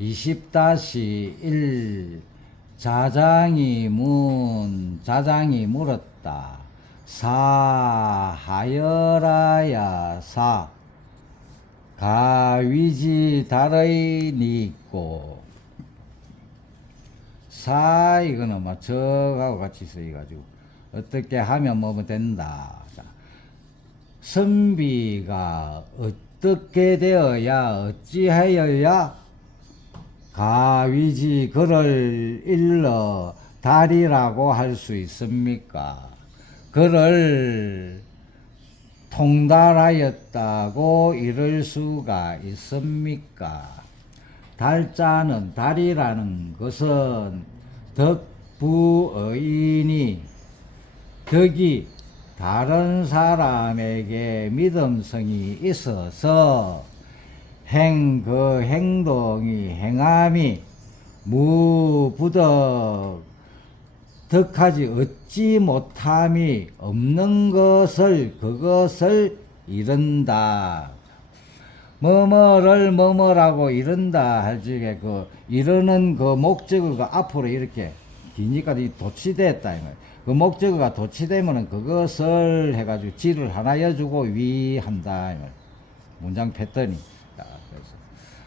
20-1 자장이 문 자장이 물었다. 사 하여라야 사 가위지 달의 니고 사 이거는 막 저하고 같이 써가지고 어떻게 하면 뭐뭐 된다. 자, 선비가 어떻게 되어야 어찌하여야 가위지 그를 일러 달이라고 할 수 있습니까? 그를 통달하였다고 이럴 수가 있습니까? 달자는 달이라는 것은 덕부의인이 덕이 다른 사람에게 믿음성이 있어서 행 그 행동이 행함이 무부덕 덕하지 얻지 못함이 없는 것을 그것을 이른다. 뭐뭐를 뭐뭐라고 이른다 할 적에 그 이르는 그 목적어가 앞으로 이렇게 기니까 이 도치됐다. 그 목적어가 도치되면은 그것을 해가지고 지를 하나 여주고 위한다. 문장 패턴이.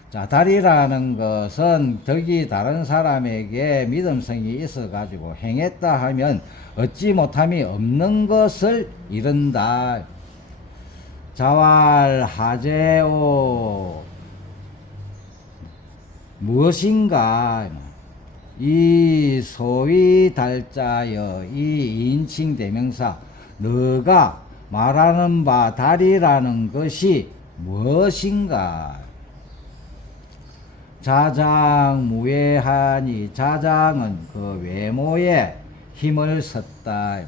자, 달이라는 것은 덕이 다른 사람에게 믿음성이 있어 가지고 행했다 하면 얻지 못함이 없는 것을 이른다. 자왈 하제오. 무엇인가? 이 소위 달자여 이 인칭 대명사 너가 말하는 바 달이라는 것이 무엇인가 자장 무예하니 자장은 그 외모에 힘을 썼다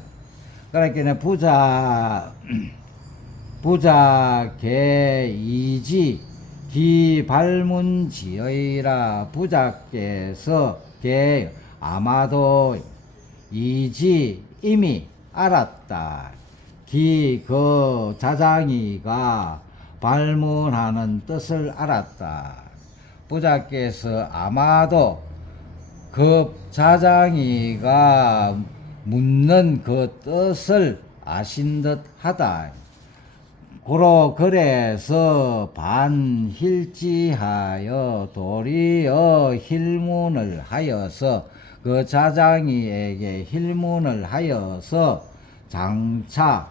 그러니까 부자 부자 개 이지 기 발문지의라 부자께서 개 아마도 이지 이미 알았다. 기 그 자장이가 발문하는 뜻을 알았다. 부자께서 아마도 그 자장이가 묻는 그 뜻을 아신 듯 하다. 고로 그래서 반힐지하여 도리어 힐문을 하여서 그 자장이에게 힐문을 하여서 장차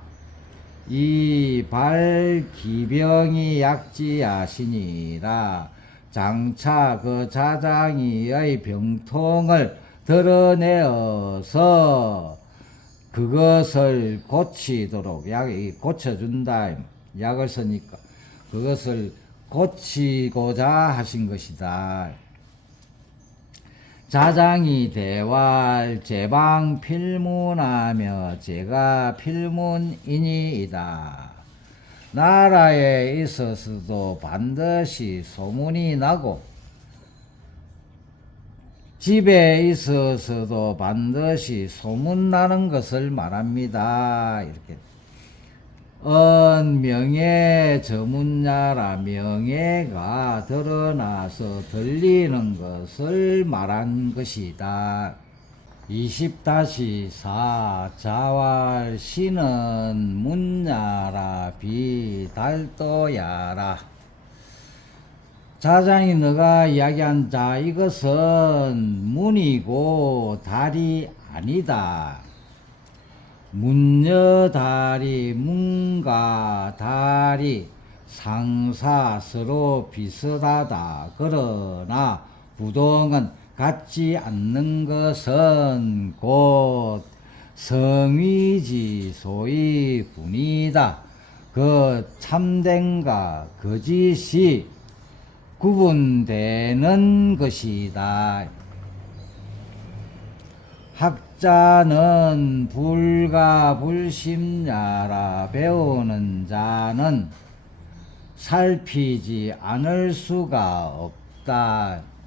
이 발기병이 약지하시니라 장차 그 자장이의 병통을 드러내어서 그것을 고치도록 약 고쳐준다 약을 쓰니까 그것을 고치고자 하신 것이다. 자장이 대활 제방 필문하며 제가 필문이니이다. 나라에 있어서도 반드시 소문이 나고 집에 있어서도 반드시 소문나는 것을 말합니다. 이렇게. 언 명예 저문야라 명예가 드러나서 들리는 것을 말한 것이다. 20-4 자왈 신은 문야라 비달도야라 자장이 너가 이야기한 자 이것은 문이고 달이 아니다. 문여달이 문과 달이 상사 서로 비슷하다. 그러나 부동은 같지 않는 것은 곧 성위지 소위 분이다. 그 참된과 거짓이 구분되는 것이다. 학자는 불가 불심야라 배우는 자는 살피지 않을 수가 없다.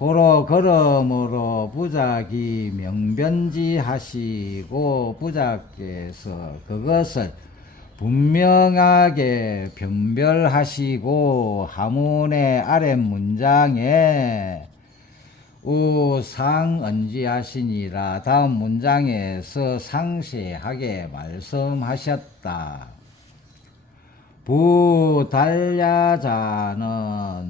고로 그러므로 부작이 명변지 하시고 부작께서 그것을 분명하게 변별하시고 하문의 아랫 문장에 우상 언지하시니라 다음 문장에서 상세하게 말씀하셨다. 부달야자는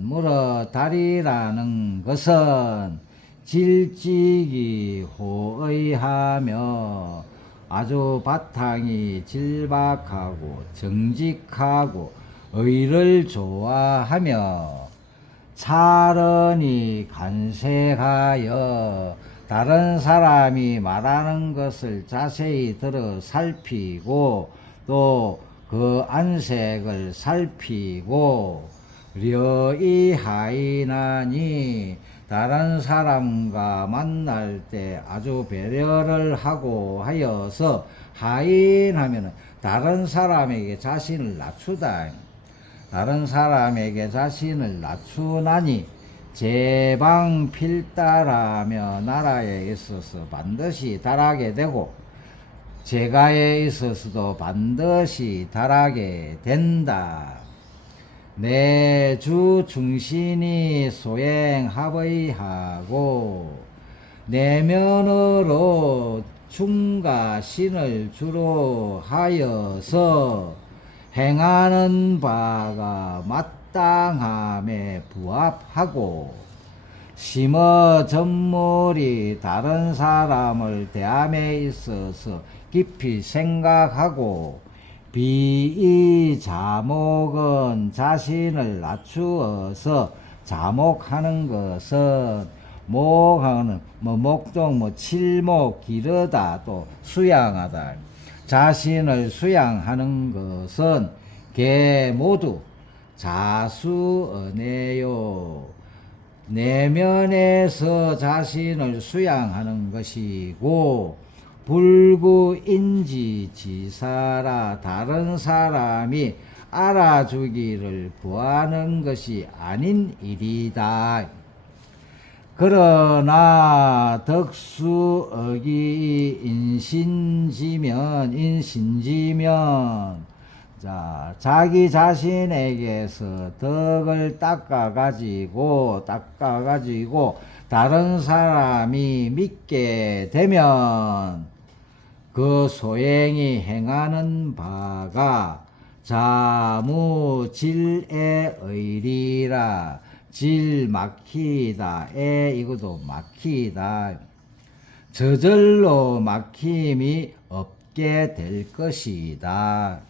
물어 달이라는 것은 질직이 호의하며 아주 바탕이 질박하고 정직하고 의를 좋아하며 차런이 간색하여 다른 사람이 말하는 것을 자세히 들어 살피고 또 그 안색을 살피고 려이하이나니 다른 사람과 만날 때 아주 배려를 하고 하여서 하인하면 다른 사람에게 자신을 낮추다. 다른 사람에게 자신을 낮추나니 제방 필따라며 나라에 있어서 반드시 달하게 되고 제가에 있어서도 반드시 달하게 된다. 내 주 중신이 소행합의하고 내면으로 중과 신을 주로 하여서 행하는 바가 마땅함에 부합하고 심어 전물이 다른 사람을 대함에 있어서 깊이 생각하고 비이 자목은 자신을 낮추어서 자목하는 것은 목하는 뭐 목종 뭐 칠목 기르다 또 수양하다. 자신을 수양하는 것은 개 모두 자수언해요. 내면에서 자신을 수양하는 것이고 불구인지 지사라 다른 사람이 알아주기를 구하는 것이 아닌 일이다. 그러나 덕수억이 인신지면 인신지면 자 자기 자신에게서 덕을 닦아 가지고 닦아 가지고 다른 사람이 믿게 되면 그 소행이 행하는 바가 자무질의 의리라. 질 막히다. 에 이것도 막히다. 저절로 막힘이 없게 될 것이다.